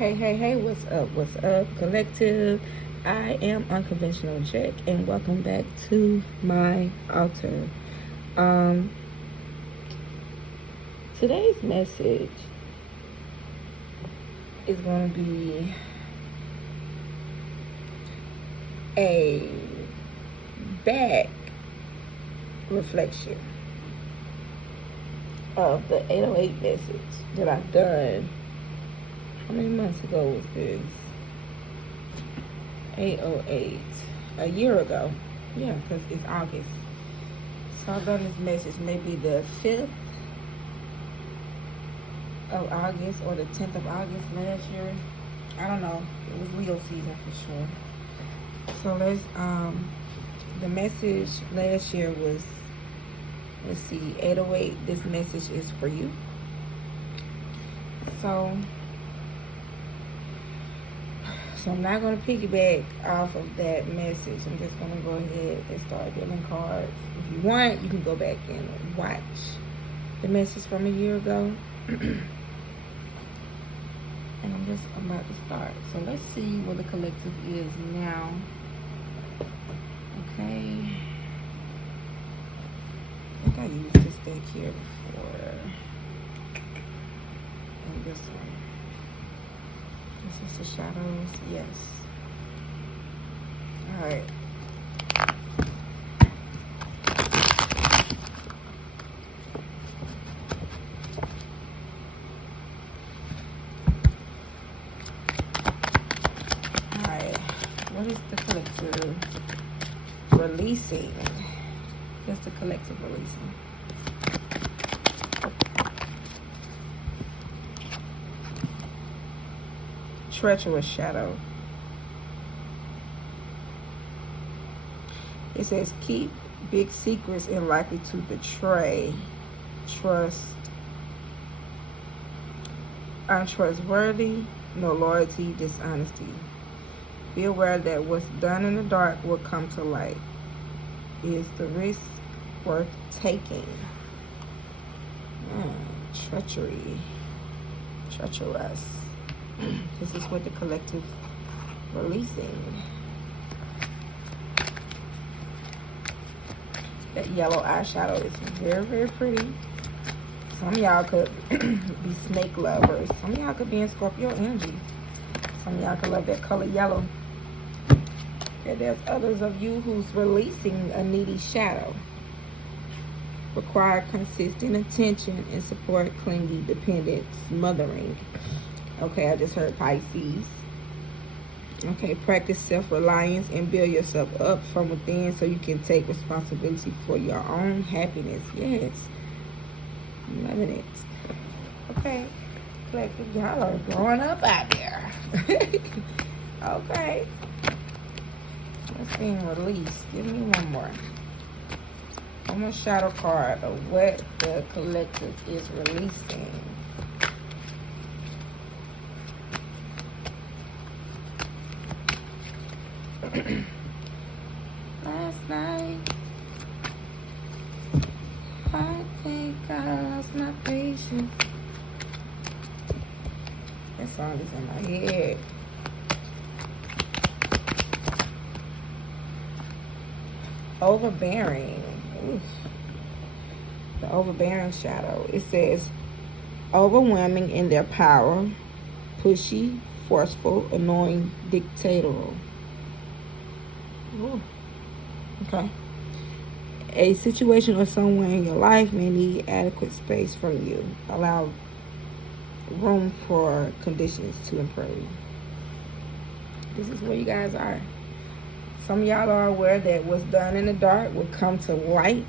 Hey, what's up, collective? I am Unconventional Jack, and welcome back to my altar. Um, Today's message is going to be a back reflection of the 808 message that I've done. How many months ago was this? 808. A year ago. Yeah, because it's August. So I've done this message maybe the 5th of August or the 10th of August last year. I don't know. It was Leo season for sure. So the message last year was, let's see, 808. This message is for you. So I'm not going to piggyback off of that message. I'm just going to go ahead and start dealing cards. If you want, you can go back and watch the message from a year ago. And I'm about to start. So let's see where the collective is now. Okay. I think I used this deck here before. And this one. This is the shadows, yes. Alright. Alright. What is the collective releasing? What's the collective releasing? Treacherous shadow. It says keep big secrets and likely to betray. Trust. Untrustworthy. No loyalty. Dishonesty. Be aware that what's done in the dark will come to light. Is the risk worth taking? Treachery. Treacherous. This is what the collective releasing. That yellow eyeshadow is very, very pretty. Some of y'all could be snake lovers. Some of y'all could be in Scorpio energy. Some of y'all could love that color yellow. And there's others of you who's releasing a needy shadow. Require consistent attention and support, clingy, dependent, smothering. Okay, I just heard Pisces. Okay, practice self-reliance and build yourself up from within so you can take responsibility for your own happiness. Yes. I'm loving it. Okay. Collective, y'all are growing up out there. Okay. What's being released? Give me one more. One more shadow card of what the collective is releasing. Last night, I think I lost my patience. That song is in my head. Overbearing. Oof. The overbearing shadow. It says, overwhelming in their power, pushy, forceful, annoying, dictatorial. Ooh. Okay. A situation or someone in your life may need adequate space from you. Allow room for conditions to improve. This is where you guys are. Some of y'all are aware that what's done in the dark will come to light.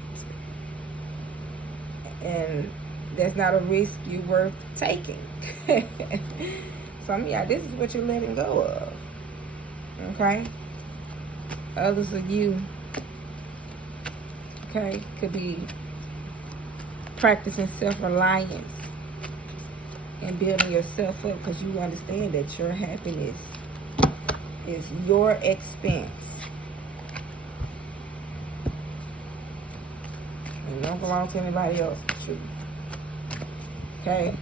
And that's not a risk you're worth taking. Some of y'all, this is what you're letting go of. Okay? Others of you, okay, could be practicing self-reliance and building yourself up because you understand that your happiness is your expense. And it don't belong to anybody else but you. Okay?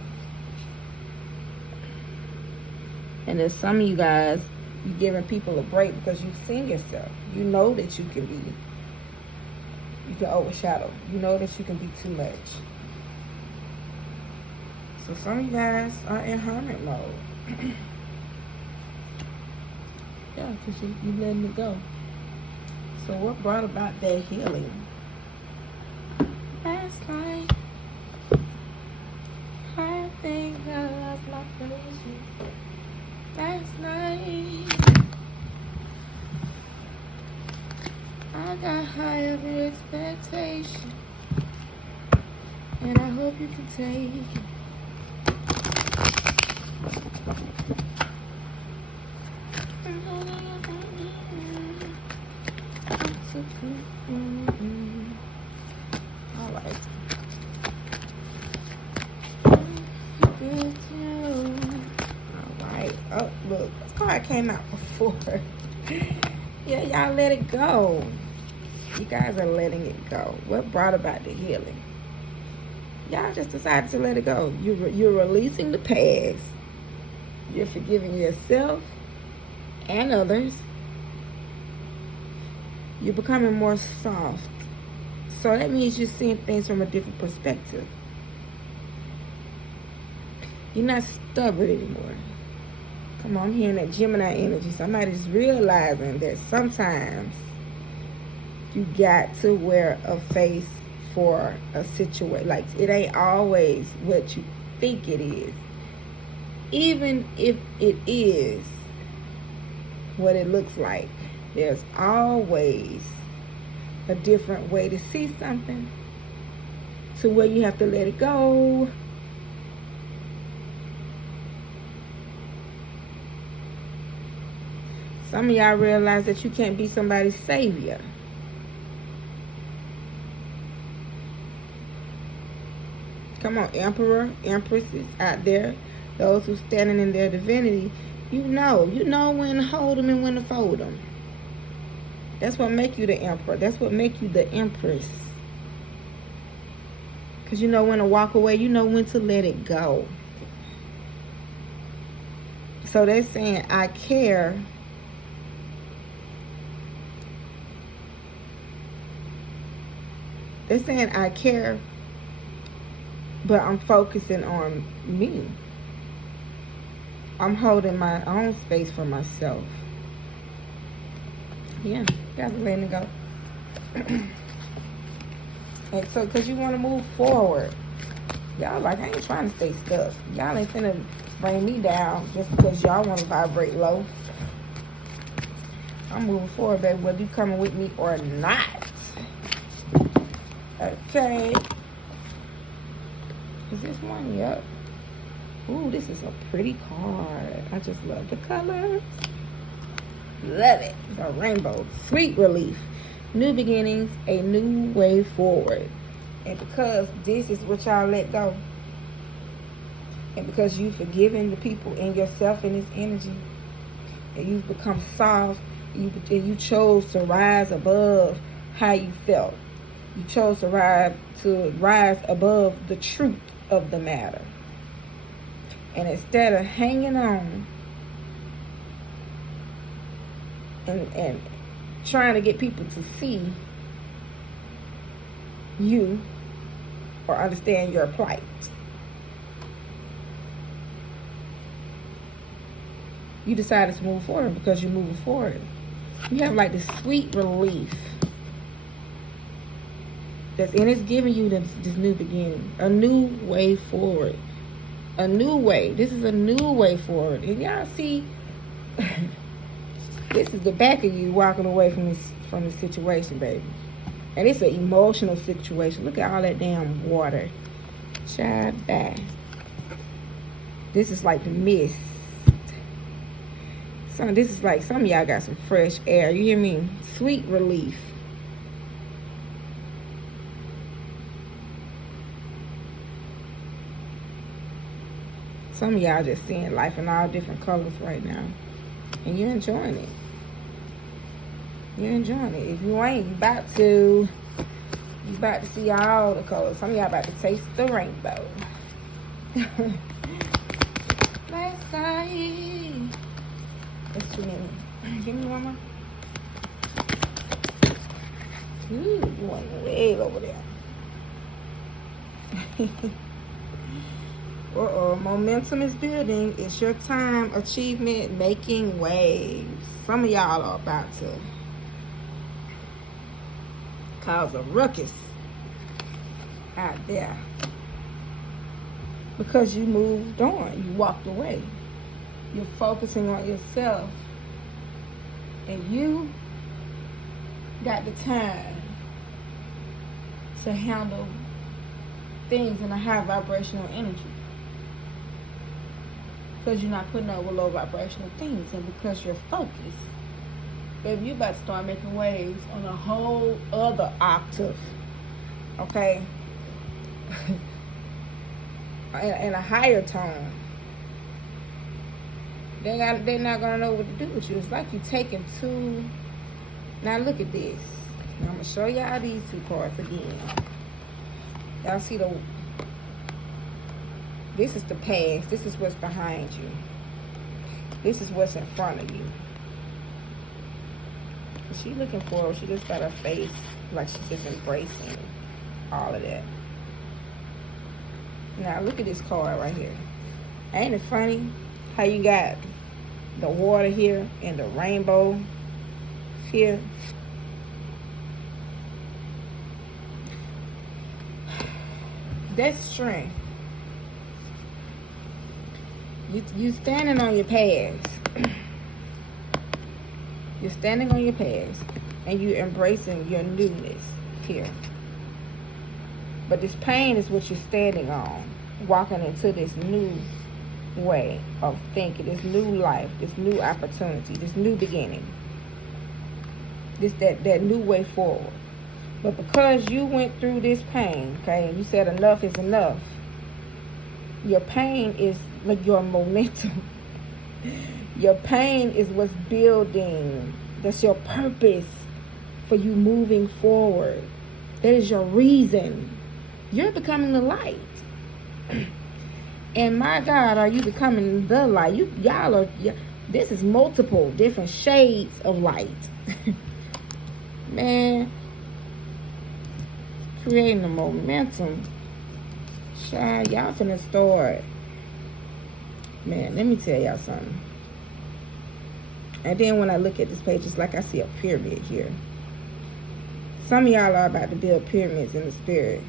And there's some of you guys, you're giving people a break because you've seen yourself. You know that you can overshadow. You know that you can be too much. So some of you guys are in hermit mode. Yeah, because you're letting it go. So what brought about that healing? Last night, I think I lost my patience. Last night, I got high of your expectation, and I hope you can take it. All right. All right. Oh, look, this card came out before. Yeah, y'all let it go. You guys are letting it go. What brought about the healing? Y'all just decided to let it go. You're releasing the past. You're forgiving yourself and others. You're becoming more soft. So that means you're seeing things from a different perspective. You're not stubborn anymore. Come on, I'm hearing that Gemini energy. Somebody's realizing that sometimes you got to wear a face for a situation. Like, it ain't always what you think it is. Even if it is what it looks like, there's always a different way to see something, to where you have to let it go. Some of y'all realize that you can't be somebody's savior. Come on, emperor, empresses out there, those who standing in their divinity, you know when to hold them and when to fold them. That's what make you the emperor. That's what make you the empress. Because you know when to walk away. You know when to let it go. So they're saying, I care. They're saying, I care, but I'm focusing on me. I'm holding my own space for myself. Yeah, you guys are letting it go. And so, because you want to move forward. Y'all like, I ain't trying to stay stuck. Y'all ain't finna bring me down just because y'all want to vibrate low. I'm moving forward, baby, whether you coming with me or not. Okay. Is this one? Yep. Ooh, this is a pretty card. I just love the colors. Love it. The rainbow. Sweet relief. New beginnings. A new way forward. And because this is what y'all let go, and because you've forgiven the people and yourself in this energy, and you've become soft, and you chose to rise above how you felt. You chose to rise above the truth of the matter. And instead of hanging on and trying to get people to see you or understand your plight, you decided to move forward. Because you're moving forward, you have like this sweet relief and it's giving you this new beginning, a new way forward, a new way. This is a new way forward. And y'all see, this is the back of you walking away from this situation, baby. And it's an emotional situation. Look at all that damn water. Child, bye. This is like the mist. This is like some of y'all got some fresh air. You hear me? Sweet relief. Some of y'all just seeing life in all different colors right now. And you're enjoying it. You're enjoying it. If you ain't, you about to see all the colors. Some of y'all about to taste the rainbow. Last night, too many. Give me one more. Ooh, you went way over there. Momentum is building. It's your time. Achievement making waves. Some of y'all are about to cause a ruckus out there because you moved on. You walked away. You're focusing on yourself, and you got the time to handle things in a high vibrational energy, because you're not putting up with low vibrational things, and because you're focused. Baby, you about to start making waves on a whole other octave, okay? in a higher tone. They're not gonna know what to do with you. It's like you taking two. Now look at this. Now I'm gonna show y'all these two cards again. Y'all see this is the past. This is what's behind you. This is what's in front of you. She looking forward. She just got her face like she's just embracing all of that. Now look at this card right here. Ain't it funny how you got the water here and the rainbow here? That's strength. You standing on your past. You're standing on your past, and you're embracing your newness here. But this pain is what you're standing on, walking into this new way of thinking, this new life, this new opportunity, this new beginning, that new way forward. But because you went through this pain, okay, and you said enough is enough, your pain is like your momentum. Your pain is what's building. That's your purpose for you moving forward. That is your reason. You're becoming the light. And my God, are you becoming the light? Y'all are. This is multiple different shades of light. Man, creating the momentum. Child, y'all finna start. Man, let me tell y'all something. And then when I look at this page, it's like I see a pyramid here. Some of y'all are about to build pyramids in the spirit.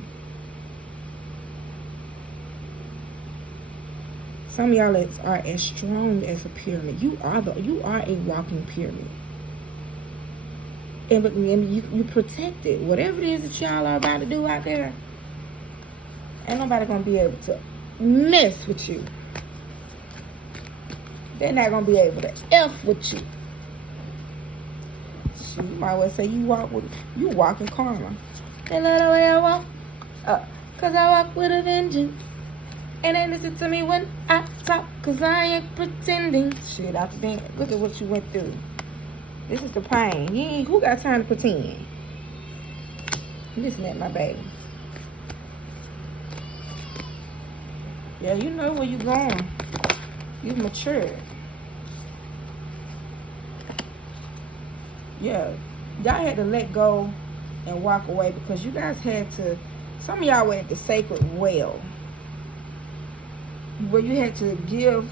Some of y'all are as strong as a pyramid. You are a walking pyramid. And you protect it. Whatever it is that y'all are about to do out there, ain't nobody gonna be able to mess with you. They're not gonna be able to F with you. You might well say you walk in karma. They love the way I walk, cause I walk with a vengeance. And they listen to me when I talk, cause I ain't pretending. Shit, after being, look at what you went through. This is the pain. Who got time to pretend? Listen at my baby. Yeah, you know where you going. You've matured. Yeah, y'all had to let go and walk away because you guys had to. Some of y'all were at the sacred well, where you had to give.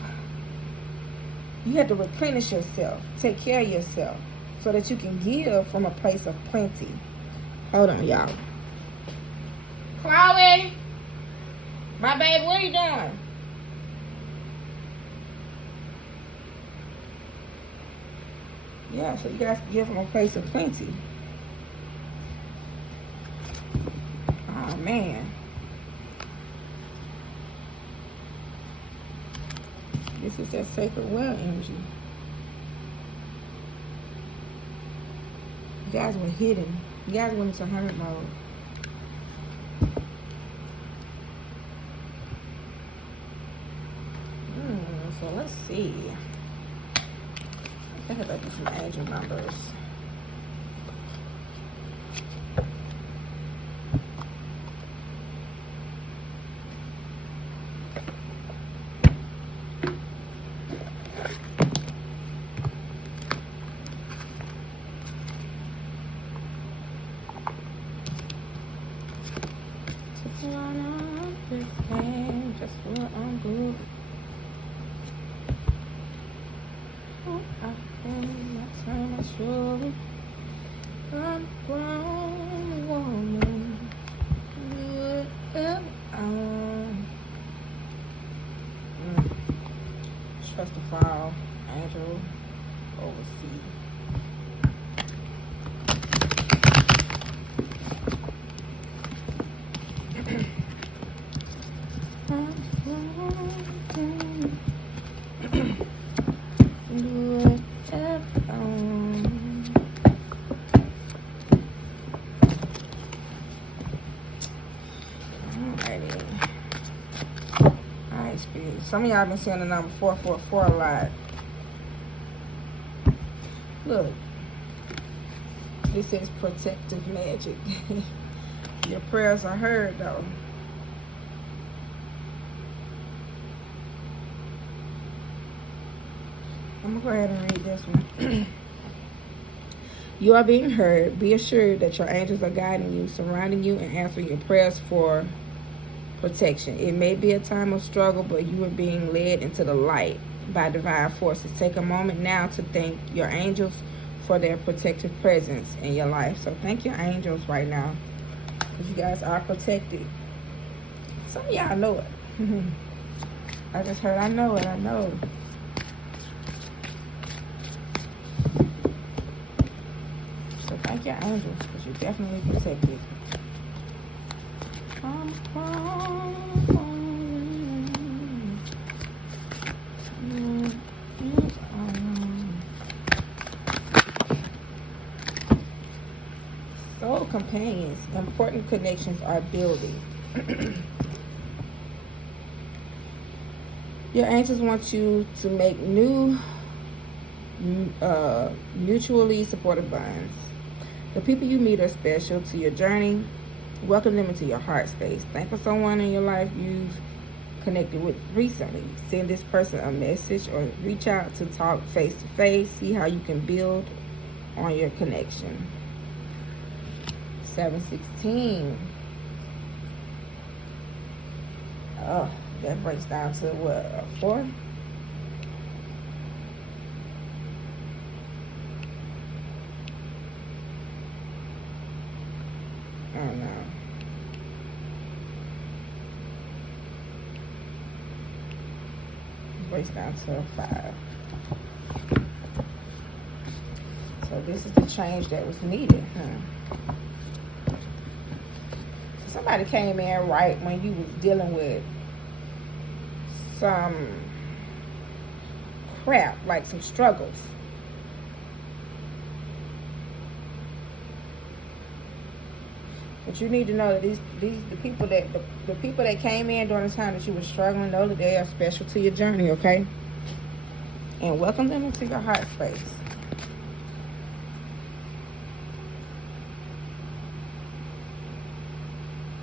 You had to replenish yourself, take care of yourself, so that you can give from a place of plenty. Hold on, y'all. Chloe, my baby, what are you doing? Yeah, so you guys can give from a place of plenty. Oh, man. This is that sacred well energy. You guys were hidden. You guys went into hermit mode. So let's see. I think I'll do some angel numbers. Naturally, I'm a grown woman. Trust the fall, angel, oversee. Some of y'all been saying the number 444 a lot. Look, this is protective magic. Your prayers are heard, though. I'm gonna go ahead and read this one. You are being heard. Be assured that your angels are guiding you, surrounding you, and answering your prayers for protection. It may be a time of struggle, but you are being led into the light by divine forces. Take a moment now to thank your angels for their protective presence in your life. So thank your angels right now, because you guys are protected. Some of y'all know it. I just heard, I know it, I know. So thank your angels, because you're definitely protected. Soul companions, important connections are building. Your angels want you to make new, mutually supportive bonds. The people you meet are special to your journey. Welcome them into your heart space. Thank for someone in your life you've connected with recently. Send this person a message or reach out to talk face to face. See how you can build on your connection. 716. Oh, that breaks down to what, a 4? I don't know. Breaks down to a 5. So this is the change that was needed, huh? Somebody came in right when you was dealing with some crap, like some struggles. But you need to know that the people that came in during the time that you were struggling, know that they are special to your journey, okay? And welcome them into your heart space.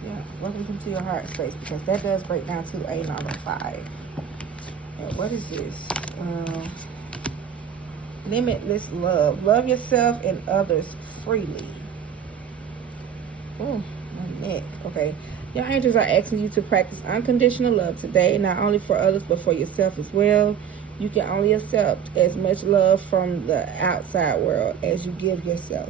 Yeah, welcome them to your heart space, because that does break down to a number 5. And what is this? Limitless love. Love yourself and others freely. Oh, my neck. Okay. Your angels are asking you to practice unconditional love today, not only for others, but for yourself as well. You can only accept as much love from the outside world as you give yourself.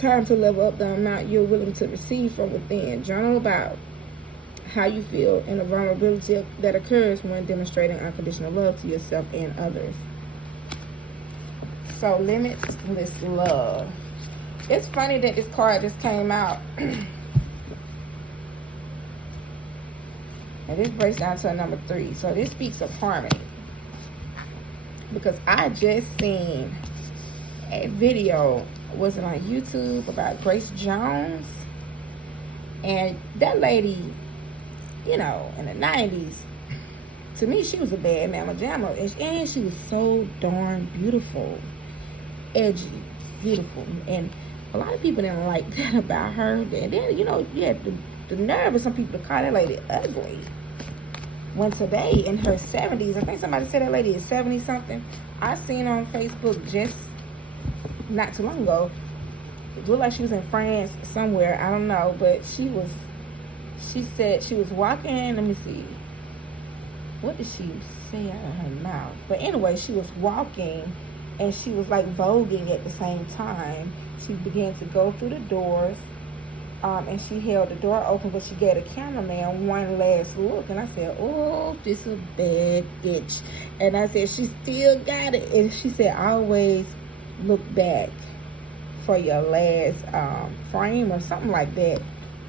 Time to level up the amount you're willing to receive from within. Journal about how you feel and the vulnerability that occurs when demonstrating unconditional love to yourself and others. So, limitless love. It's funny that this card just came out. And this breaks down to a number 3. So this speaks of harmony. Because I just seen a video, was it on YouTube, about Grace Jones? And that lady, you know, in the 90s, to me, she was a bad mama jamma. And she was so darn beautiful. Edgy, beautiful. And a lot of people didn't like that about her. And then, you know, you had the nerve of some people to call that lady ugly. When today, in her 70s, I think somebody said that lady is 70-something. I seen on Facebook just not too long ago. It looked like she was in France somewhere. I don't know. But she said she was walking. Let me see. What did she say out of her mouth? But anyway, she was walking and she was like voguing at the same time. She began to go through the doors, and she held the door open, but she gave the cameraman one last look. And I said, oh, this is a bad bitch. And I said, she still got it. And she said, always look back for your last frame or something like that.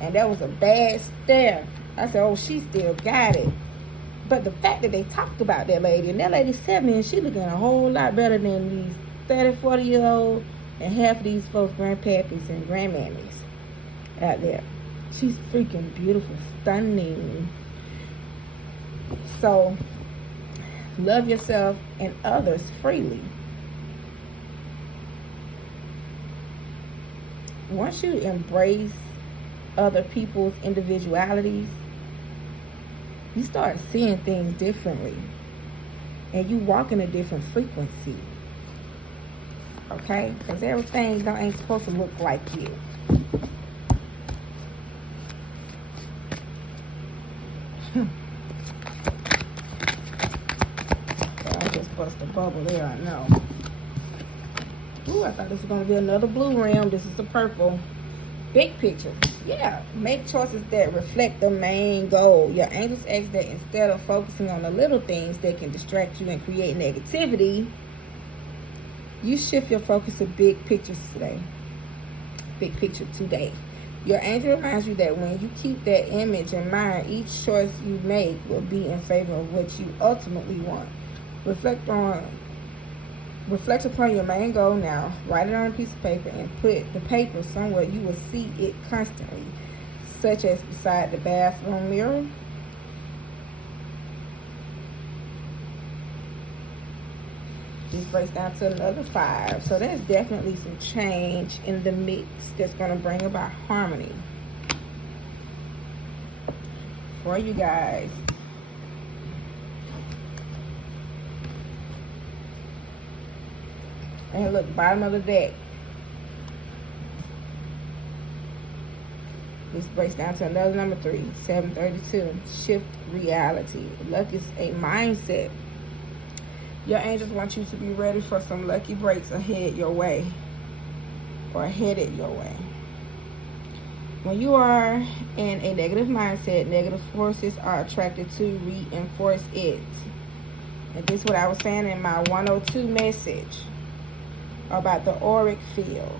And that was a bad stare. I said, oh, she still got it. But the fact that they talked about that lady, and that lady's 70, and she looking a whole lot better than these 30, 40-year-old and half of these folks grandpappies and grandmammies out there. She's freaking beautiful, stunning. So love yourself and others freely. Once you embrace other people's individualities, you start seeing things differently, and you walk in a different frequency. Okay? Because everything ain't supposed to look like you. I just bust a bubble there, I know. Ooh, I thought this was going to be another blue rim. This is the purple. Big picture. Yeah, make choices that reflect the main goal. Your angels ask that instead of focusing on the little things that can distract you and create negativity, you shift your focus to big pictures today. Big picture today. Your angel reminds you that when you keep that image in mind, each choice you make will be in favor of what you ultimately want. Reflect upon your main goal now. Write it on a piece of paper and put the paper somewhere you will see it constantly, such as beside the bathroom mirror. This breaks down to another 5. So there's definitely some change in the mix that's going to bring about harmony for you guys. And look, bottom of the deck. This breaks down to another number 3, 732. Shift reality. Luck is a mindset. Your angels want you to be ready for some lucky breaks ahead your way, or headed your way. When you are in a negative mindset, negative forces are attracted to reinforce it. And this is what I was saying in my 102 message about the auric field.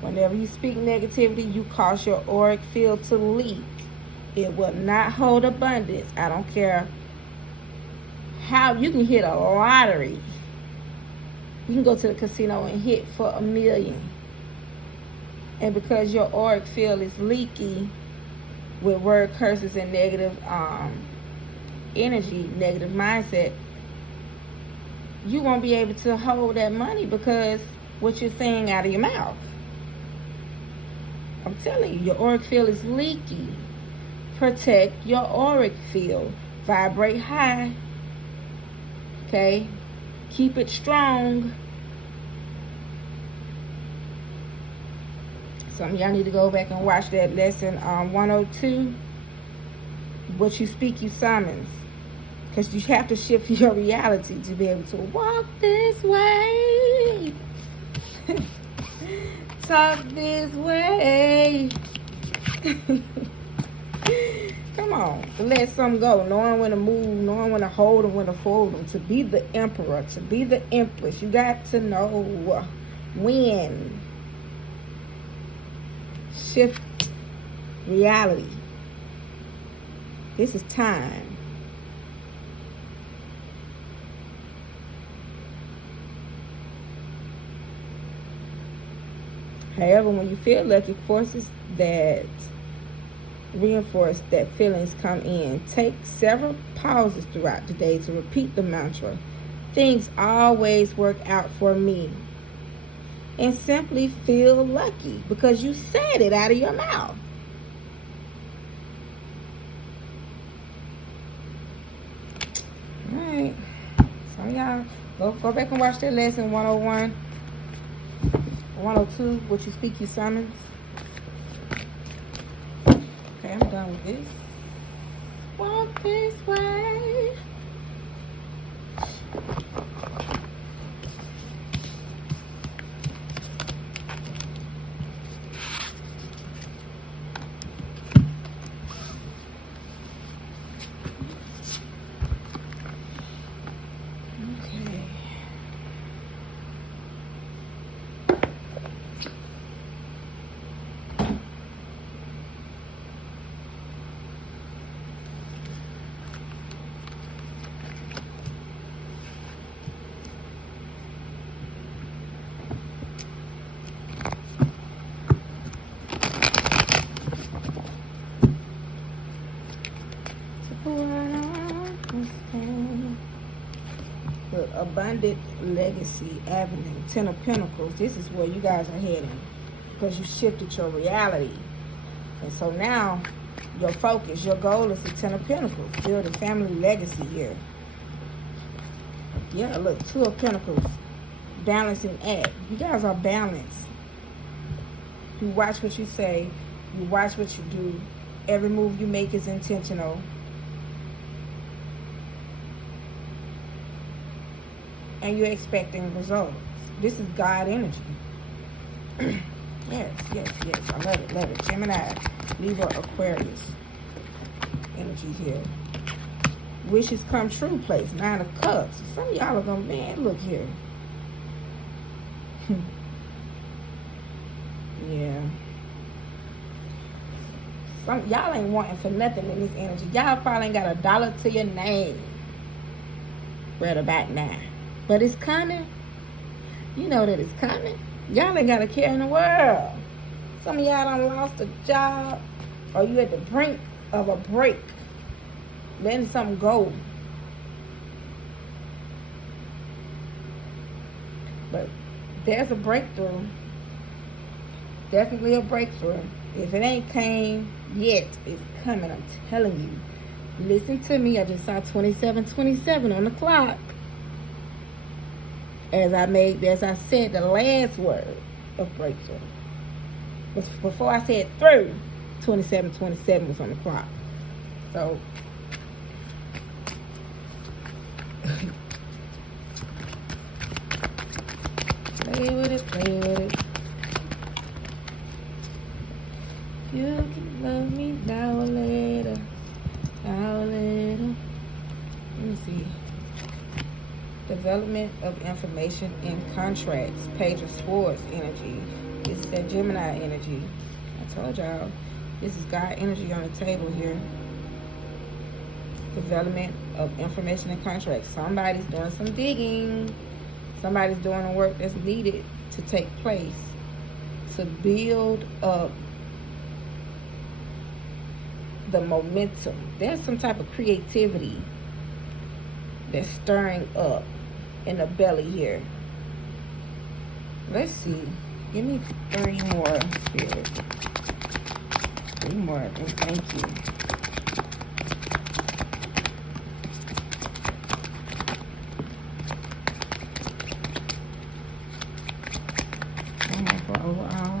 Whenever you speak negativity, you cause your auric field to leak. It will not hold abundance. I don't care how you can hit a lottery. You can go to the casino and hit for $1 million. And because your auric field is leaky with word curses and negative energy, negative mindset, you won't be able to hold that money because what you're saying out of your mouth. I'm telling you, your auric field is leaky. Protect your auric field. Vibrate high. Okay? Keep it strong. Some of y'all need to go back and watch that lesson 102. What you speak, you summons. Because you have to shift your reality to be able to walk this way. Talk this way. Come on. Let some go. Knowing when to move, knowing when to hold and when to fold them. To be the emperor, to be the empress. You got to know when. Shift reality. This is time. However, when you feel lucky, forces that reinforce that feelings come in. Take several pauses throughout the day to repeat the mantra, things always work out for me. And simply feel lucky because you said it out of your mouth. Alright. So y'all, go back and watch that lesson 101. 102, what you speak, you summons. Okay, I'm done with this. Walk this way. Look, abundant legacy avenue, 10 of Pentacles. This is where you guys are heading because you shifted your reality. And so now your focus, your goal is the 10 of Pentacles. Build a family legacy here. Yeah, look, 2 of Pentacles. Balancing act. You guys are balanced. You watch what you say. You watch what you do. Every move you make is intentional. And you're expecting results. This is God energy. Yes. I love it. Gemini, Libra, Aquarius. Energy here. Wishes come true place. 9 of Cups. Some of y'all are going, man, look here. Yeah. Some y'all ain't wanting for nothing in this energy. Y'all probably ain't got $1 to your name right about now. But it's coming. You know that it's coming. Y'all ain't got a care in the world. Some of y'all done lost a job, or you at the brink of a break, letting something go. But there's a breakthrough. Definitely a breakthrough. If it ain't came yet, it's coming. I'm telling you. Listen to me. I just saw 27:27 on the clock. As I said the last word of breakthrough. Before I said through, 27:27 was on the clock. So play with it. You can love me now or later. Let me see. Development of information in contracts. Page of Swords energy. This is that Gemini energy. I told y'all, this is God energy on the table here. Development of information in contracts. Somebody's doing some digging. Somebody's doing the work that's needed to take place to build up the momentum. There's some type of creativity that's stirring up in the belly here. Let's see. Give me 3 more, Spirit. 3 more. And thank you. Overall.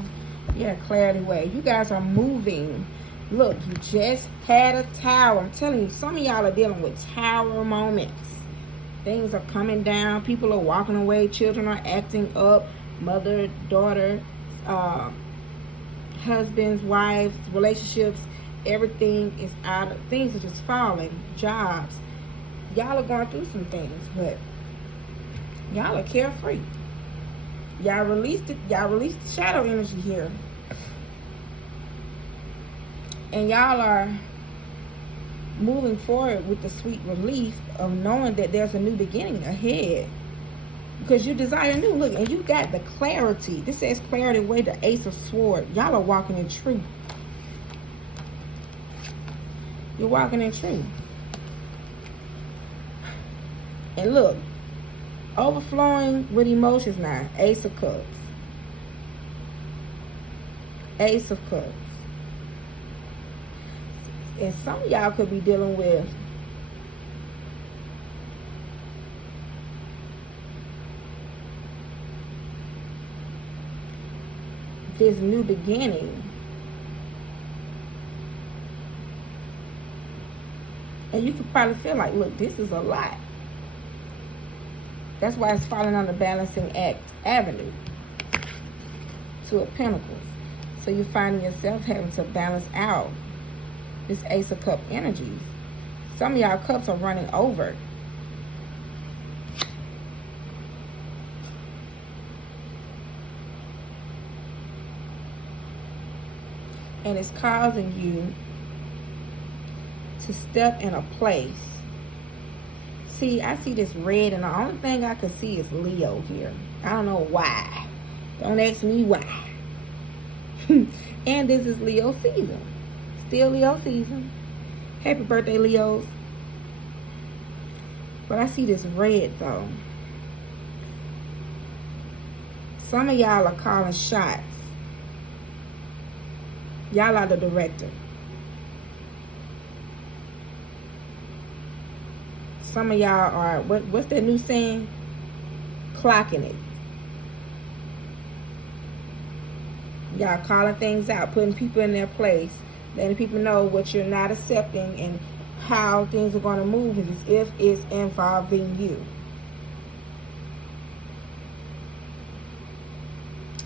Yeah, clarity way. You guys are moving. Look, you just had a tower. I'm telling you, some of y'all are dealing with tower moments. Things are coming down. People are walking away. Children are acting up. Mother, daughter, husbands, wives, relationships. Everything is out. Things are just falling. Jobs. Y'all are going through some things, but y'all are carefree. Y'all released it. Y'all released the shadow energy here. And y'all are moving forward with the sweet relief of knowing that there's a new beginning ahead. Because you desire new. Look, and you got the clarity. This says clarity way, the Ace of Swords. Y'all are walking in truth. You're walking in truth. And look, overflowing with emotions now. Ace of Cups. Ace of Cups. And some of y'all could be dealing with this new beginning. And you could probably feel like, look, this is a lot. That's why it's falling on the balancing act avenue. 2 of Pentacles. So you're finding yourself having to balance out this Ace of Cup energies. Some of y'all cups are running over. And it's causing you to step in a place. See, I see this red, and the only thing I can see is Leo here. I don't know why. Don't ask me why. And this is Leo season. Still Leo season. Happy birthday, Leos. But I see this red, though. Some of y'all are calling shots. Y'all are the director. Some of y'all are, what's that new saying? Clocking it. Y'all calling things out, putting people in their place, letting people know what you're not accepting and how things are going to move as if it's involving you.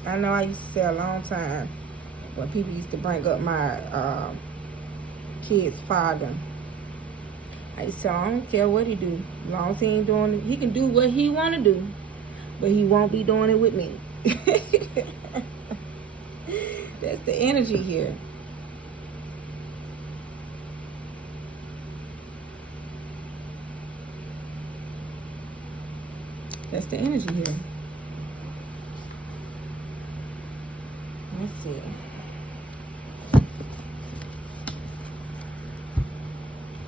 I know I used to say a long time when people used to bring up my kid's father. I used to say, I don't care what he do. As long as he ain't doing it, he can do what he want to do, but he won't be doing it with me. That's the energy here. That's the energy here. Let's see.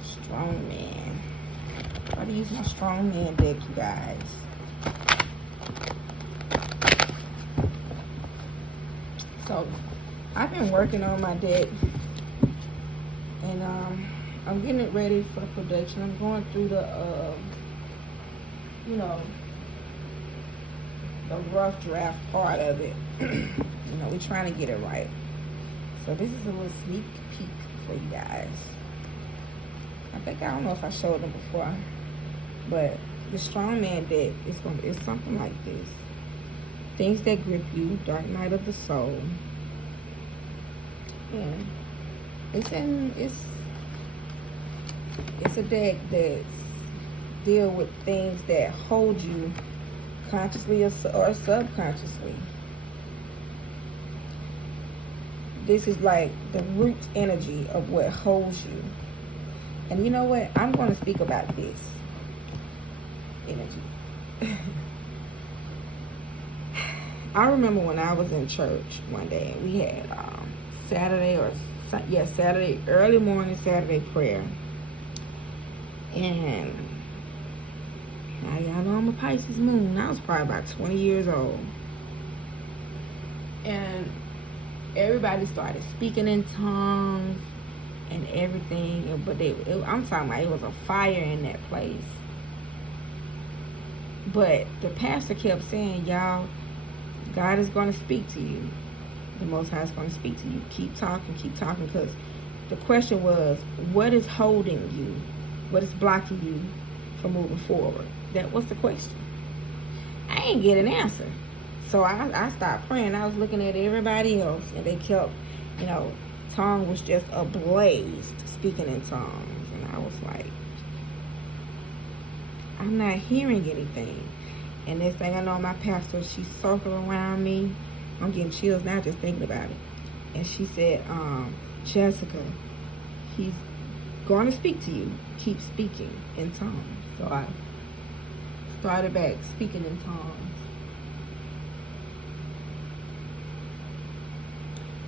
Strong man. Try to use my strong man deck, you guys. So, I've been working on my deck, and I'm getting it ready for production. I'm going through the, you know, the rough draft part of it. You know, we're trying to get it right. So this is a little sneak peek for you guys. I don't know if I showed them before, but the strong man deck is something like this. Things that grip you, dark night of the soul. And it's a deck that deal with things that hold you consciously or subconsciously. This is like the root energy of what holds you. And you know what? I'm going to speak about this energy. I remember when I was in church one day, and we had Saturday, early morning Saturday prayer. And now y'all know I'm a Pisces moon. I was probably about 20 years old. And everybody started speaking in tongues and everything. But I'm talking about, it was a fire in that place. But the pastor kept saying, y'all, God is going to speak to you. The Most High is going to speak to you. Keep talking, because the question was, what is holding you? What is blocking you from moving forward? That was the question. I ain't get an answer. So I stopped praying. I was looking at everybody else, and they kept, you know, tongue was just ablaze, speaking in tongues. And I was like, I'm not hearing anything. And next thing I know, my pastor, she's circling around me. I'm getting chills now just thinking about it. And she said, Jessica, he's going to speak to you. Keep speaking in tongues. So I started back speaking in tongues.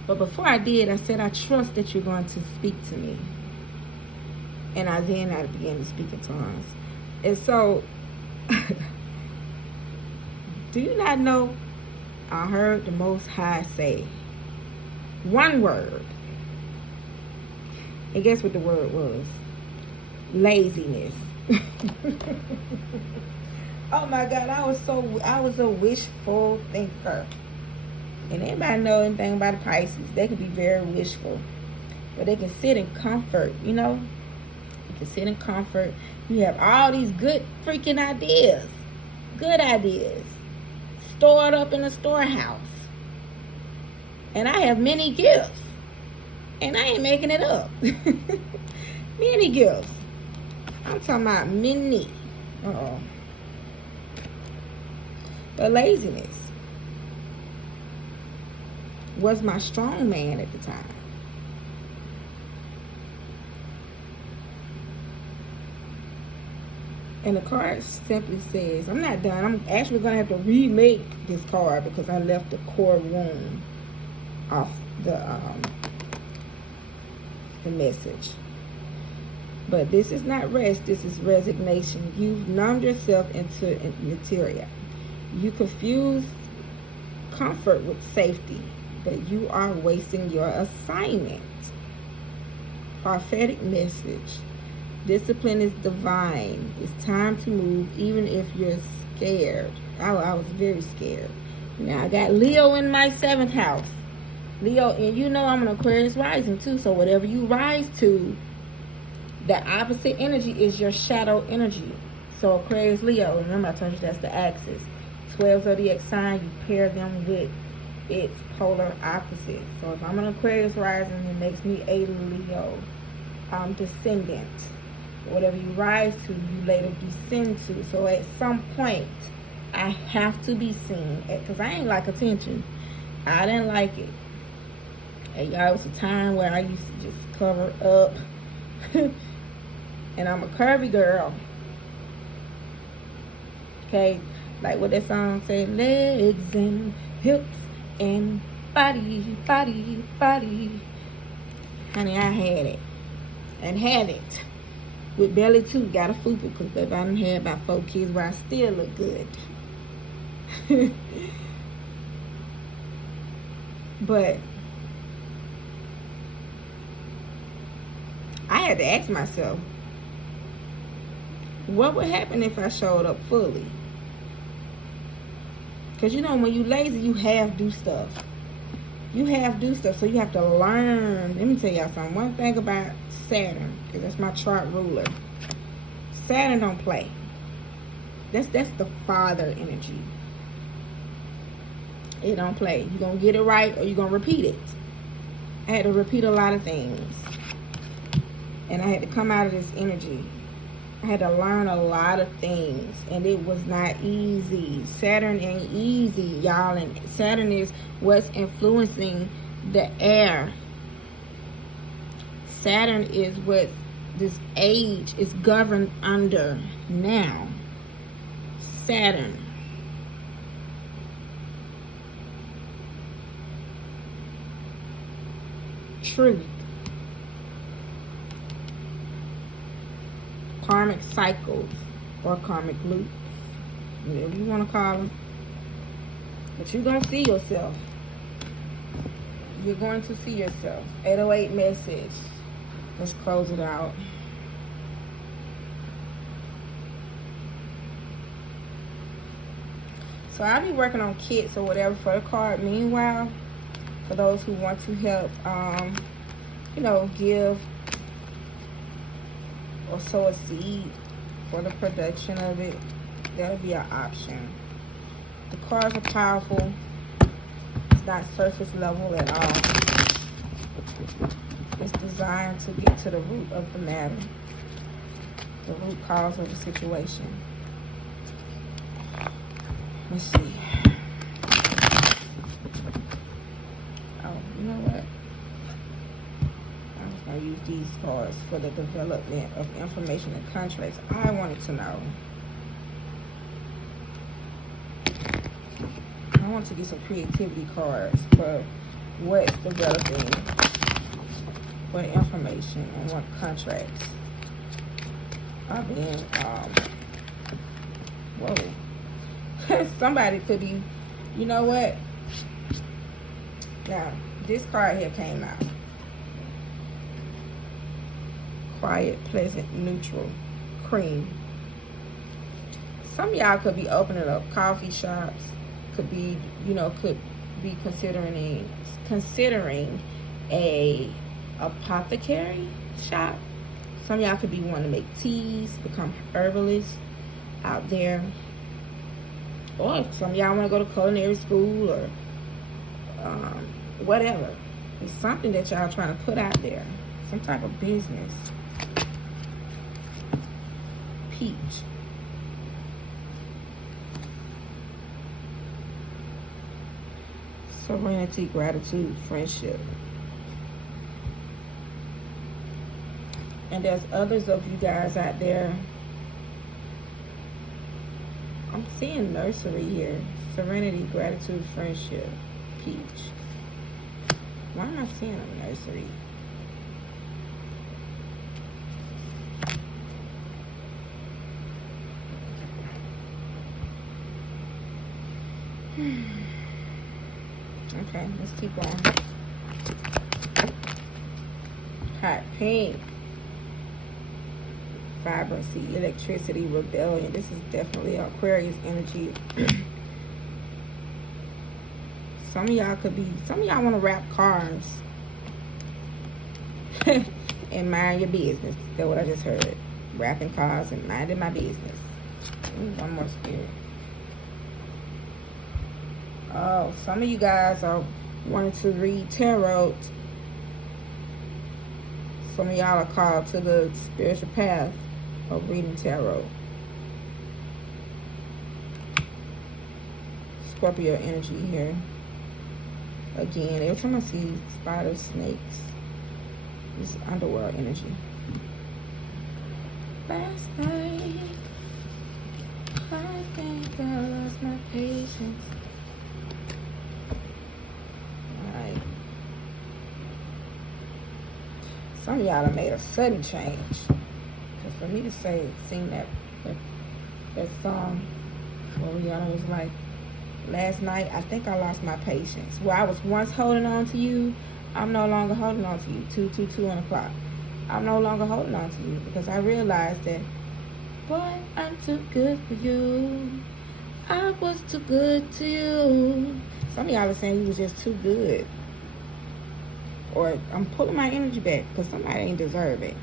But before I did, I said, I trust that you're going to speak to me. And I began to speak in tongues. And so, do you not know, I heard the Most High say one word. And guess what the word was? Laziness. Oh my God, I was a wishful thinker. And anybody know anything about the Pisces, they can be very wishful. But they can sit in comfort, you know? They can sit in comfort. You have all these good freaking ideas. Good ideas. Stored up in a storehouse. And I have many gifts. And I ain't making it up. Many gifts. I'm talking about many. But laziness was my strong man at the time. And the card simply says, I'm not done. I'm actually going to have to remake this card because I left the core wound off the message. But this is not rest. This is resignation. You've numbed yourself into materia. You confused comfort with safety, but you are wasting your assignment. Prophetic message. Discipline is divine. It's time to move, even if you're scared. I was very scared. Now, I got Leo in my 7th house. Leo, and you know I'm an Aquarius rising too, so whatever you rise to, the opposite energy is your shadow energy. So Aquarius, Leo, remember I told you that's the axis. 12 zodiac sign, you pair them with its polar opposite. So if I'm an Aquarius rising, it makes me a Leo descendant. Whatever you rise to, you later descend to. So at some point, I have to be seen, because I ain't like attention. I didn't like it. And y'all, it was a time where I used to just cover up. And I'm a curvy girl. Okay, like what that song said, legs and hips and body, body, body. Honey, I had it. And had it. With belly too, got a fupa, because I done had about 4 kids where I still look good. But I had to ask myself, what would happen if I showed up fully? Because you know, when you lazy, you half do stuff. You half do stuff, so you have to learn. Let me tell y'all something. One thing about Saturn, because that's my chart ruler. Saturn don't play. That's the father energy. It don't play. You're going to get it right or you're going to repeat it. I had to repeat a lot of things. And I had to come out of this energy. I had to learn a lot of things. And it was not easy. Saturn ain't easy, y'all. And Saturn is what's influencing the air. Saturn is what this age is governed under now. Saturn. Truth. Karmic cycles or karmic loops, whatever you want to call them. But you're going to see yourself. You're going to see yourself. 808 message. Let's close it out. So I'll be working on kits or whatever for the card. Meanwhile, for those who want to help, you know, give or sow a seed for the production of it, that'll be an option. The cards are powerful. It's not surface level at all. It's designed to get to the root of the matter, the root cause of the situation. Let's see. Oh, you know what? I'm just going to use these cards for the development of information and contracts I wanted to know. I want to get some creativity cards for what's developing, what information and what contracts are being, whoa. Somebody could be, you know what? Now, this card here came out. Quiet, pleasant, neutral, cream. Some of y'all could be opening up coffee shops. Could be, you know, could be considering a apothecary shop. Some of y'all could be wanting to make teas, become herbalists out there. Or some of y'all want to go to culinary school or whatever. It's something that y'all trying to put out there. Some type of business. Peach. Serenity, gratitude, friendship. And there's others of you guys out there. I'm seeing nursery here. Serenity, gratitude, friendship, peach. Why am I seeing a nursery? Okay, let's keep going. Hot pink. Vibrancy, electricity, rebellion. This is definitely Aquarius energy. Some of y'all want to wrap cars and mind your business. That's what I just heard. Wrapping cars and minding my business. One more spirit. Oh, some of you guys are wanting to read tarot. Some of y'all are called to the spiritual path of reading tarot. Scorpio energy here. Again, every time I see spiders, snakes, this is underworld energy. Last night, I think I lost my patience. Alright. Some of y'all have made a sudden change. Because for me to sing that song, where y'all was like, last night, I think I lost my patience. Where I was once holding on to you, I'm no longer holding on to you. 2 o'clock. I'm no longer holding on to you because I realized that, boy, I'm too good for you. I was too good to you. Some of y'all are saying you was just too good. Or I'm pulling my energy back because somebody ain't deserve it.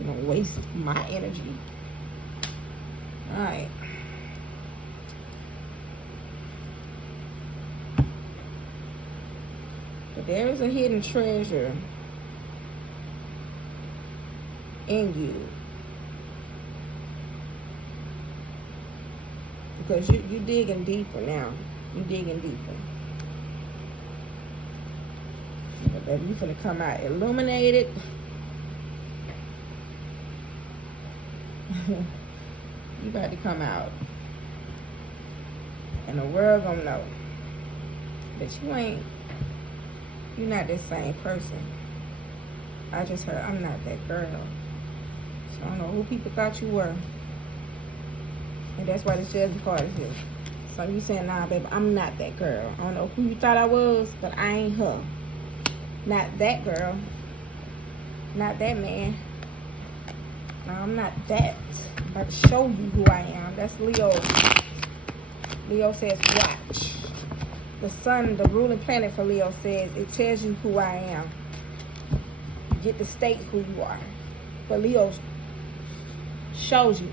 You don't waste my energy. Alright. But there is a hidden treasure in you. Because you're digging deeper now. You're digging deeper. But baby, you're gonna come out illuminated. You got to come out. And the world gonna know. But you're not the same person. I just heard I'm not that girl. So I don't know who people thought you were. And that's why the judging part is here. So you saying, nah, baby, I'm not that girl. I don't know who you thought I was, but I ain't her. Not that girl. Not that man. No, I'm not that. I'm about to show you who I am. That's Leo. Leo says, watch. The sun, the ruling planet for Leo, says it tells you who I am. You get to state who you are. But Leo shows you.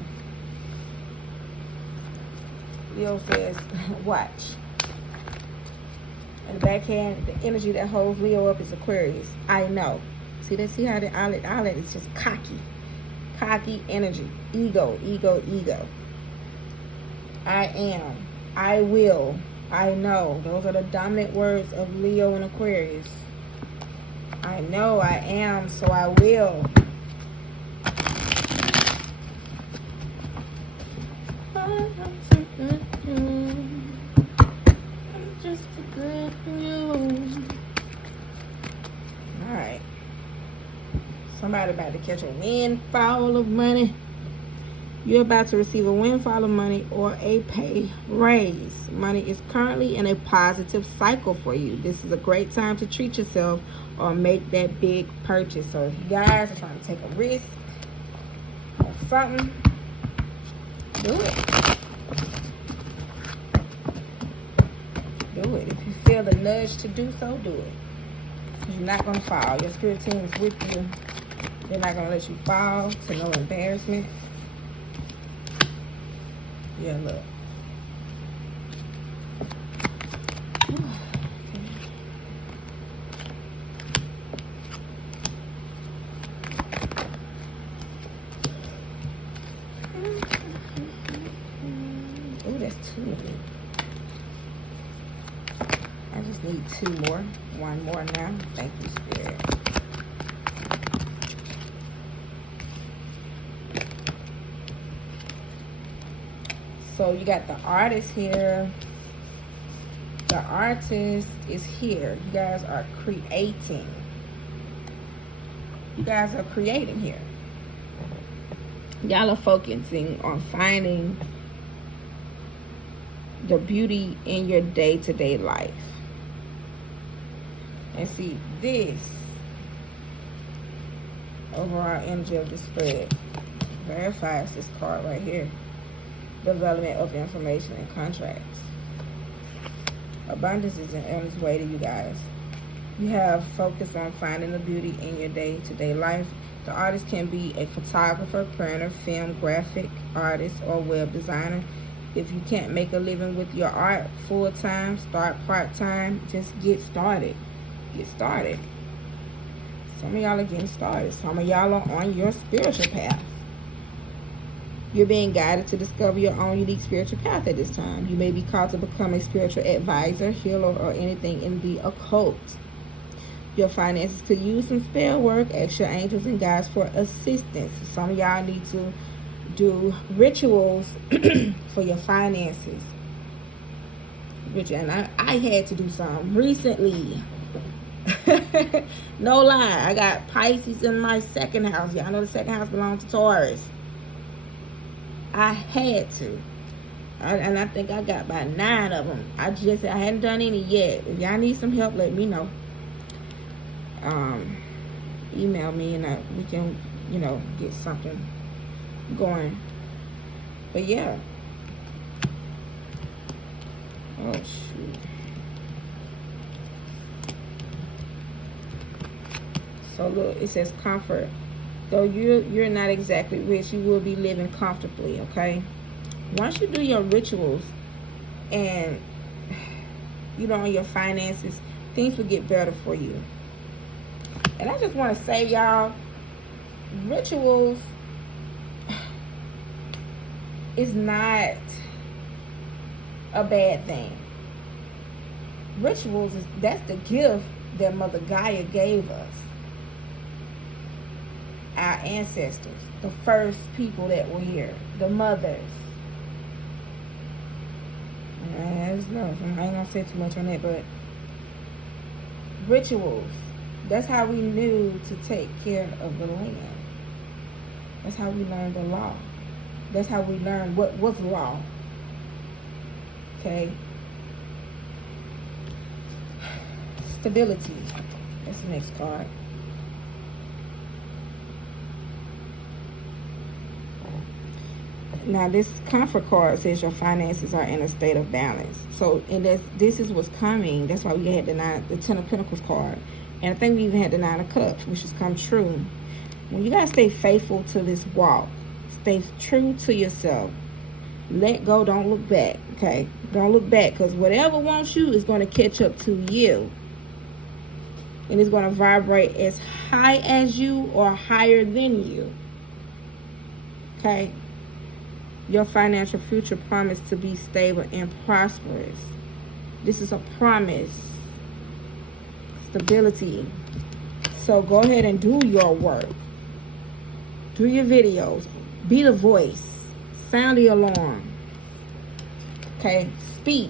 Leo says, watch. And the backhand, the energy that holds Leo up is Aquarius. I know. See how the outlet is just cocky. Cocky energy. Ego, ego, ego. I am. I will. I know. Those are the dominant words of Leo and Aquarius. I know, I am, so I will. I'm just too good for you. Alright. Somebody about to catch a windfall of money. You're about to receive a windfall of money or a pay raise. Money is currently in a positive cycle for you. This is a great time to treat yourself or make that big purchase. So if you guys are trying to take a risk or something, do it. Do it. If you feel the nudge to do so, do it. You're not going to fall. Your spirit team is with you. They're not going to let you fall to no embarrassment. Yeah, look. Oh, that's 2. I just need 2 more. 1 more now. Thank you, Spirit. So you got the artist here. The artist is here. You guys are creating. You guys are creating here. Y'all are focusing on finding the beauty in your day-to-day life. And see, this overall energy of the spread verifies this card right here. Development of information and contracts. Abundance is on its way to you guys. You have focused on finding the beauty in your day-to-day life. The artist can be a photographer, printer, film, graphic artist, or web designer. If you can't make a living with your art full-time, start part-time. Just get started. Get started. Some of y'all are getting started. Some of y'all are on your spiritual path. You're being guided to discover your own unique spiritual path at this time. You may be called to become a spiritual advisor, healer, or anything in the occult. Your finances could use some spell work. Ask your angels and guides for assistance. Some of y'all need to do rituals for your finances. And I had to do some recently. No lie. I got Pisces in my second house. Y'all know the second house belongs to Taurus. I had to. And I think I got about 9 of them. I hadn't done any yet. If y'all need some help, let me know. Email me and we can, get something going. But yeah. Oh shoot. So look, it says comfort. Though you're not exactly rich, you will be living comfortably, okay? Once you do your rituals and on your finances, things will get better for you. And I just want to say, y'all, rituals is not a bad thing. Rituals that's the gift that Mother Gaia gave us. Our ancestors, the first people that were here, the mothers. I ain't gonna say too much on that, but rituals, that's how we knew to take care of the land. That's how we learned the law. That's how we learned what was law. Okay? Stability. That's the next card. Now, this comfort card says your finances are in a state of balance. So, and this is what's coming. That's why we had the 10 of Pentacles card. And I think we even had the 9 of Cups, which has come true. When you guys stay faithful to this walk, stay true to yourself. Let go. Don't look back. Okay? Don't look back, because whatever wants you is going to catch up to you. And it's going to vibrate as high as you or higher than you. Okay? Your financial future promised to be stable and prosperous. This is a promise. Stability. So go ahead and do your work. Do your videos. Be the voice. Sound the alarm. Okay? Speak.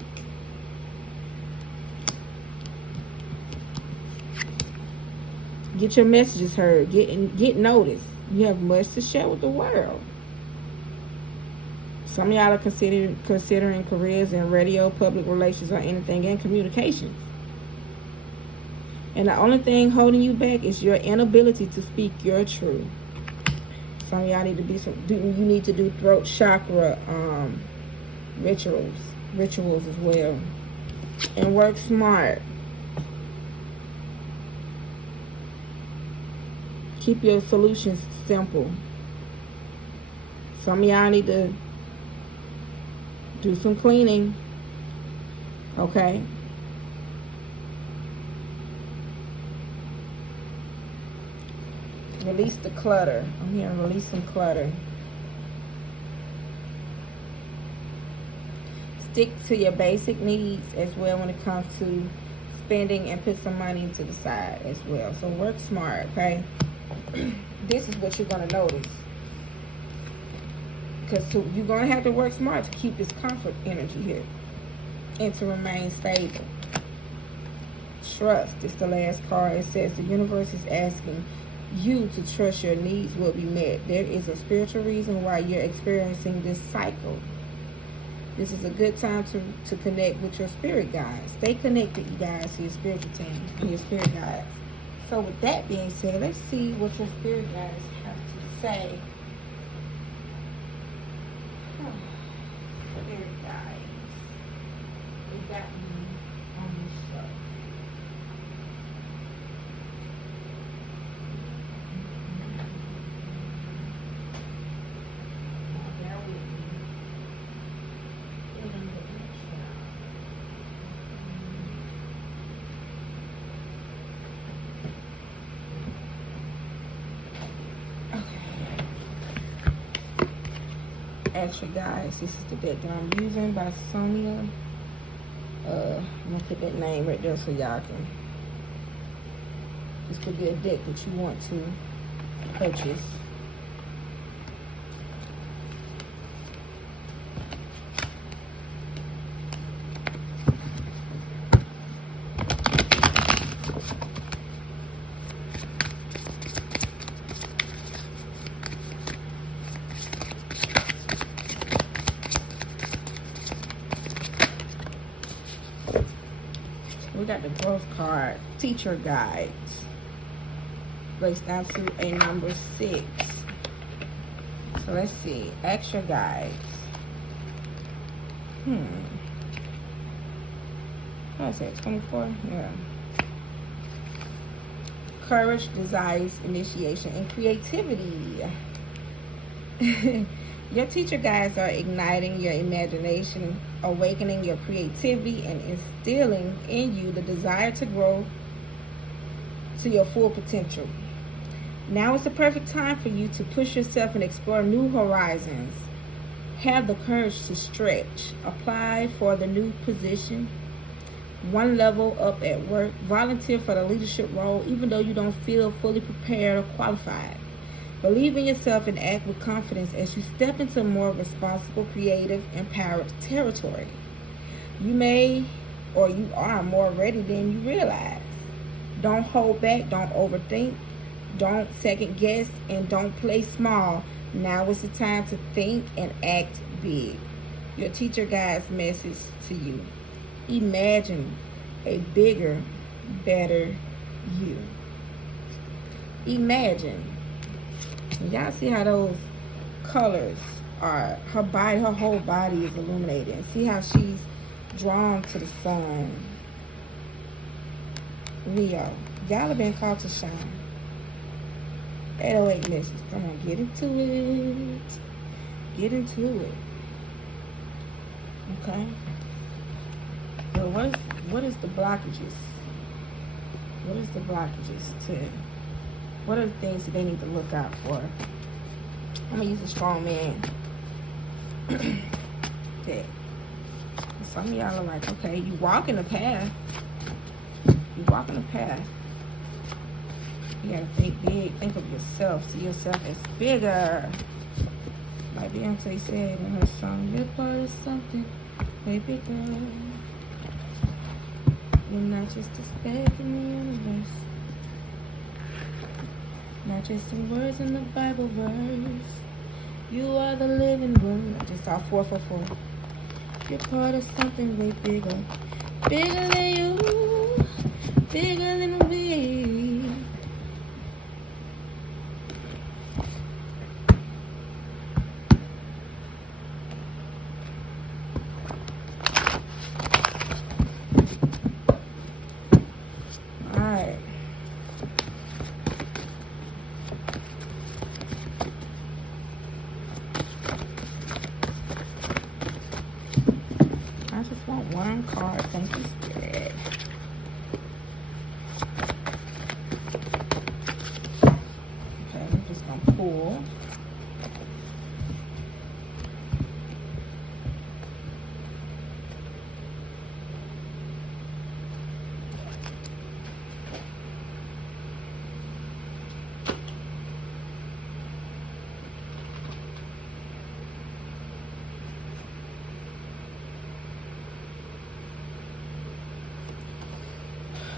Get your messages heard. Get noticed. You have much to share with the world. Some of y'all are considering careers in radio, public relations, or anything in communications. And the only thing holding you back is your inability to speak your truth. Some of y'all need to do throat chakra rituals as well. And work smart. Keep your solutions simple. Some of y'all need to do some cleaning. Okay? Release the clutter. I'm here to release some clutter. Stick to your basic needs as well when it comes to spending, and put some money to the side as well. So work smart, okay? This is what you're going to notice. Because you're going to have to work smart to keep this comfort energy here and to remain stable. Trust is the last card. It says the universe is asking you to trust your needs will be met. There is a spiritual reason why you're experiencing this cycle. This is a good time to connect with your spirit guides. Stay connected, you guys, to your spiritual team and your spirit guides. So with that being said, let's see what your spirit guides have to say. Spirit guides. We got me on this show. Extra guys, this is the deck that I'm using by Sonia. I'm gonna put that name right there so y'all can. This could be a deck that you want to purchase. We got the growth card, teacher guides. Breaks down to a number 6. So let's see, extra guides. What is it, 24? Yeah. Courage, desires, initiation, and creativity. Your teacher guides are igniting your imagination, awakening your creativity, and instilling in you the desire to grow to your full potential. Now is the perfect time for you to push yourself and explore new horizons. Have the courage to stretch. Apply for the new position. One level up at work. Volunteer for the leadership role even though you don't feel fully prepared or qualified. Believe in yourself and act with confidence as you step into more responsible, creative, empowered territory. You may or you are more ready than you realize. Don't hold back, don't overthink, don't second guess, and don't play small. Now is the time to think and act big. Your teacher guides message to you. Imagine a bigger, better you. Imagine. Y'all see how those colors are, her whole body is illuminated. See how she's drawn to the sun. Leo, y'all have been called to shine. 808 message. Come on, get into it. Get into it. Okay. So what is the blockages? What is the blockages to? What are the things that they need to look out for? I'm gonna use a strong man. Okay. Some of y'all are like, okay, you walk in the path. You walk in the path. You gotta think big. Think of yourself. See yourself as bigger. Like Beyonce said in her song, you're part of something way bigger. You're not just a speck in the universe. Not just some words in the Bible verse. You are the living word. I just saw 444. You're part of something way bigger. Bigger than you. Bigger than we. Alright. I just want one card. Thank you, Spirit. Okay, I'm just gonna pull.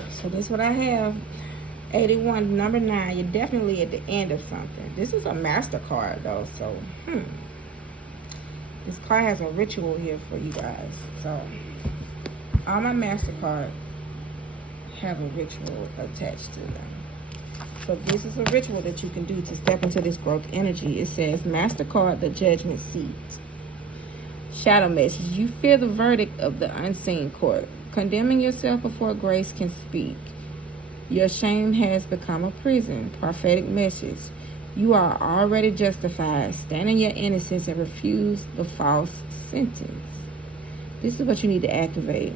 So this is what I have. 81, number 9. You're definitely at the end of something. This is a MasterCard though, so This card has a ritual here for you guys. So, all my MasterCard have a ritual attached to them. So this is a ritual that you can do to step into this growth energy. It says, MasterCard, the judgment seat. Shadow message. You fear the verdict of the unseen court, condemning yourself before grace can speak. Your shame has become a prison. Prophetic message. You are already justified. Stand in your innocence and refuse the false sentence. This is what you need to activate.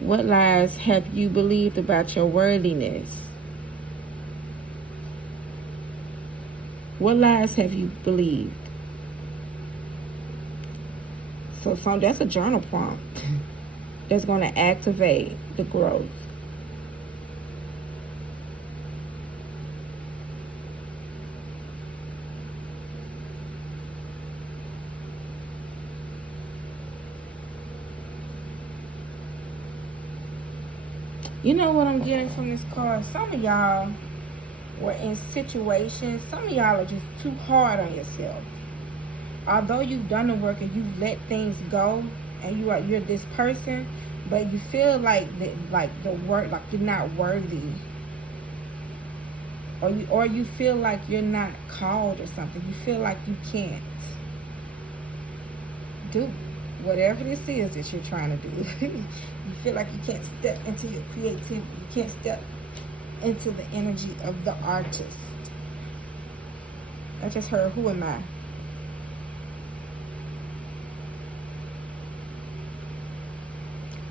What lies have you believed about your worthiness? What lies have you believed? So that's a journal prompt that's going to activate the growth. You know what I'm getting from this card? Some of y'all were in situations, some of y'all are just too hard on yourself. Although you've done the work and you've let things go, and you're this person, but you feel like the work, like you're not worthy, or you feel like you're not called or something. You feel like you can't do whatever this is that you're trying to do. You feel like you can't step into your creativity. You can't step into the energy of the artist. I just heard, who am I?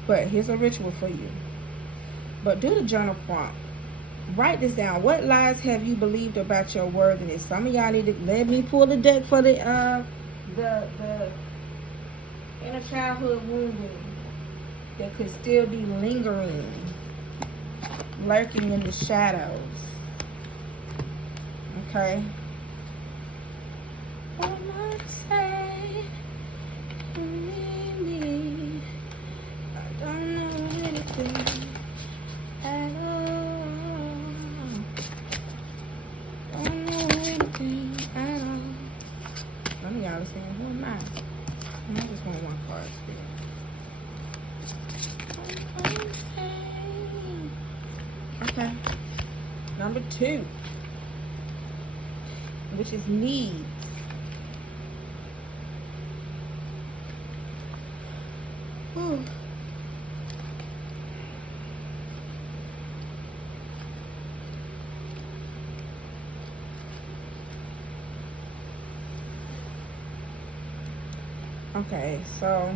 But here's a ritual for you. But do the journal prompt. Write this down. What lies have you believed about your worthiness? Some of y'all need to let me pull the deck for the inner childhood wounding that could still be lingering, lurking in the shadows. Okay. What might say you need me? I don't know anything at all. Don't know anything at all. Some of y'all are saying, who am I? I just want one card still. Okay. Number 2, which is needs. Whew. Okay, so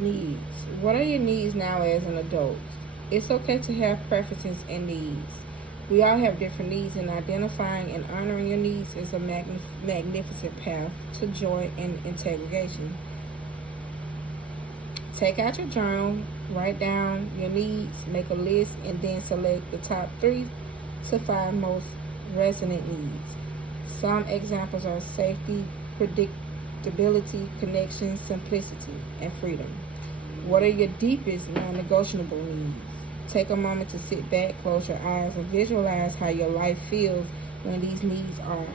needs. What are your needs now as an adult? It's okay to have preferences and needs. We all have different needs, and identifying and honoring your needs is a magnificent path to joy and integration. Take out your journal, write down your needs, make a list, and then select the top 3 to 5 most resonant needs. Some examples are safety, predictability, connection, simplicity, and freedom. What are your deepest non-negotiable needs? Take a moment to sit back, close your eyes, and visualize how your life feels when these needs are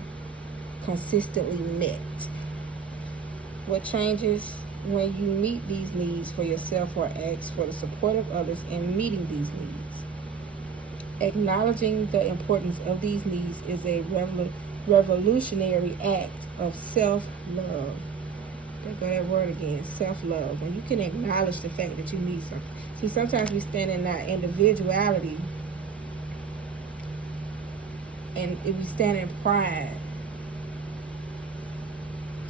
consistently met. What changes when you meet these needs for yourself or ask for the support of others in meeting these needs? Acknowledging the importance of these needs is a revolutionary act of self-love. There go that word again, self-love. When you can acknowledge the fact that you need something. See, sometimes we stand in our individuality and if we stand in pride.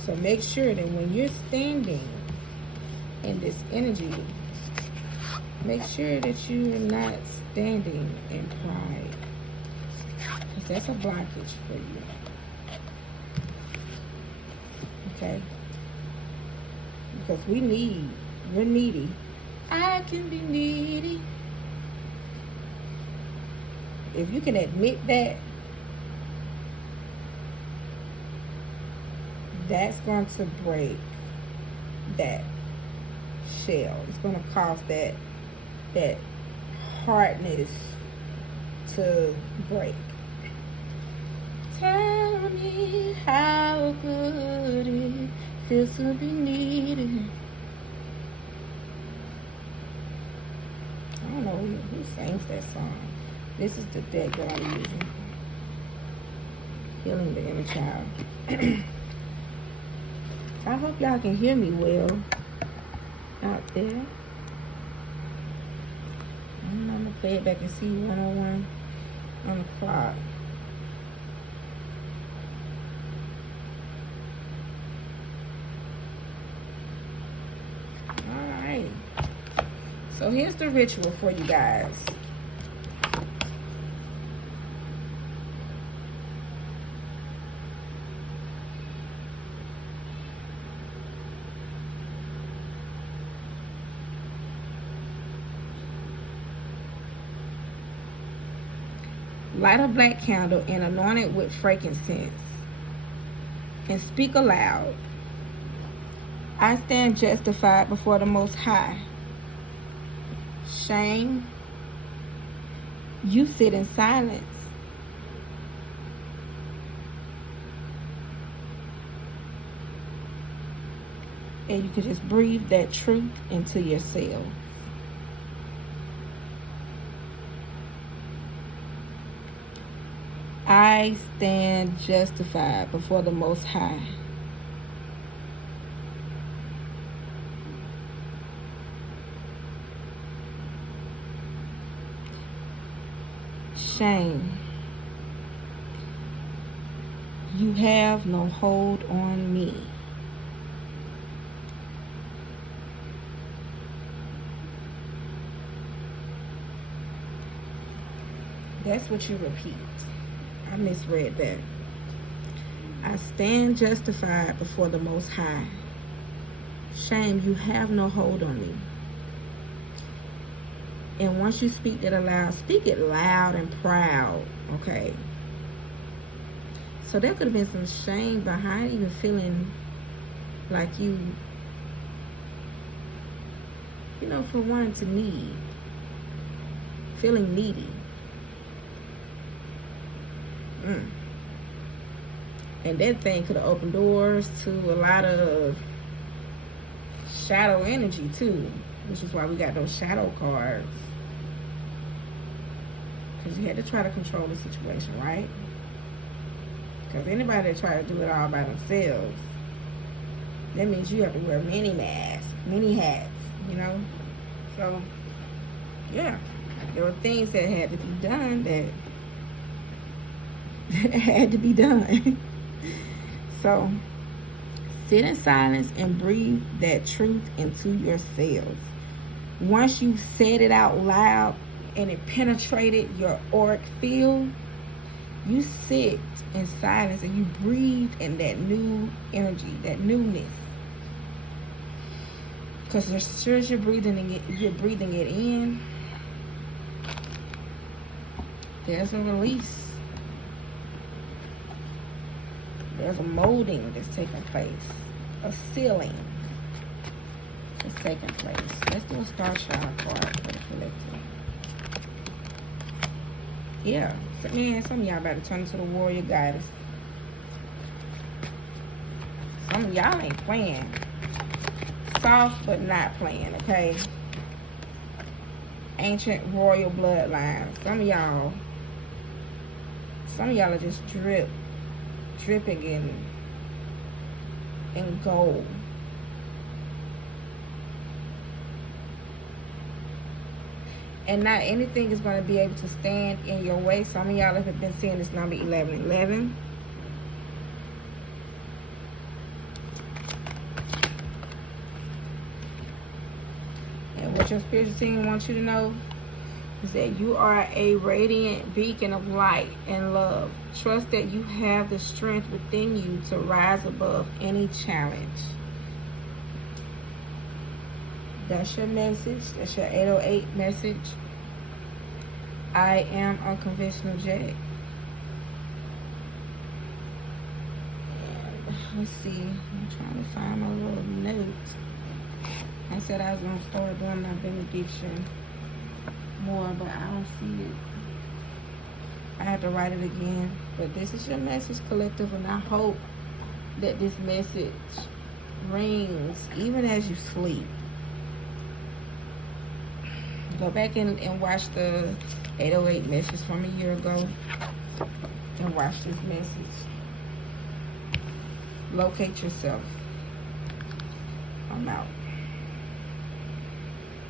So make sure that when you're standing in this energy, make sure that you're not standing in pride, because that's a blockage for you. Okay? Because we're needy. I can be needy. If you can admit that, that's going to break that shell. It's going to cause that hardness to break. Tell me how good it feels to be needed. I don't know who sings that song. This is the deck that I'm using. Healing the Inner Child. I hope y'all can hear me well out there. I'm gonna play it back and see 101 on the clock. Alright. So here's the ritual for you guys. Light a black candle and anoint it with frankincense. And speak aloud. I stand justified before the Most High. Shame, you sit in silence. And you can just breathe that truth into yourself. I stand justified before the Most High. Shame, you have no hold on me. That's what you repeat. I misread that. I stand justified before the Most High. Shame, you have no hold on me. And once you speak that aloud, speak it loud and proud, okay? So there could have been some shame behind even feeling like you know, for wanting to need, feeling needy. And that thing could have opened doors to a lot of shadow energy too, which is why we got those shadow cards. Because you had to try to control the situation, right? Because anybody that try to do it all by themselves, that means you have to wear many masks, many hats, you know? So, yeah. There were things that had to be done that had to be done. So, sit in silence and breathe that truth into yourself. Once you've said it out loud and it penetrated your auric field, you sit in silence and you breathe in that new energy, that newness. Because as sure as you're breathing it in, there's a release. There's a molding that's taking place. A sealing is taking place. Let's do a star child card for the collective. Yeah. So, man, some of y'all better turn into the warrior goddess. Some of y'all ain't playing. Soft but not playing, okay? Ancient royal bloodline. Some of y'all are just dripping in gold. And not anything is going to be able to stand in your way. Some of y'all have been seeing this number 1111. And what your spiritual team wants you to know is that you are a radiant beacon of light and love. Trust that you have the strength within you to rise above any challenge. That's your message. That's your 808 message. I am Unconventional Jack. And let's see. I'm trying to find my little note. I said I was going to start doing my benediction. more, but I don't see it. I have to write it again. But this is your message, collective, and I hope that this message rings even as you sleep. Go back and watch the 808 message from a year ago and watch this message. Locate yourself. I'm out.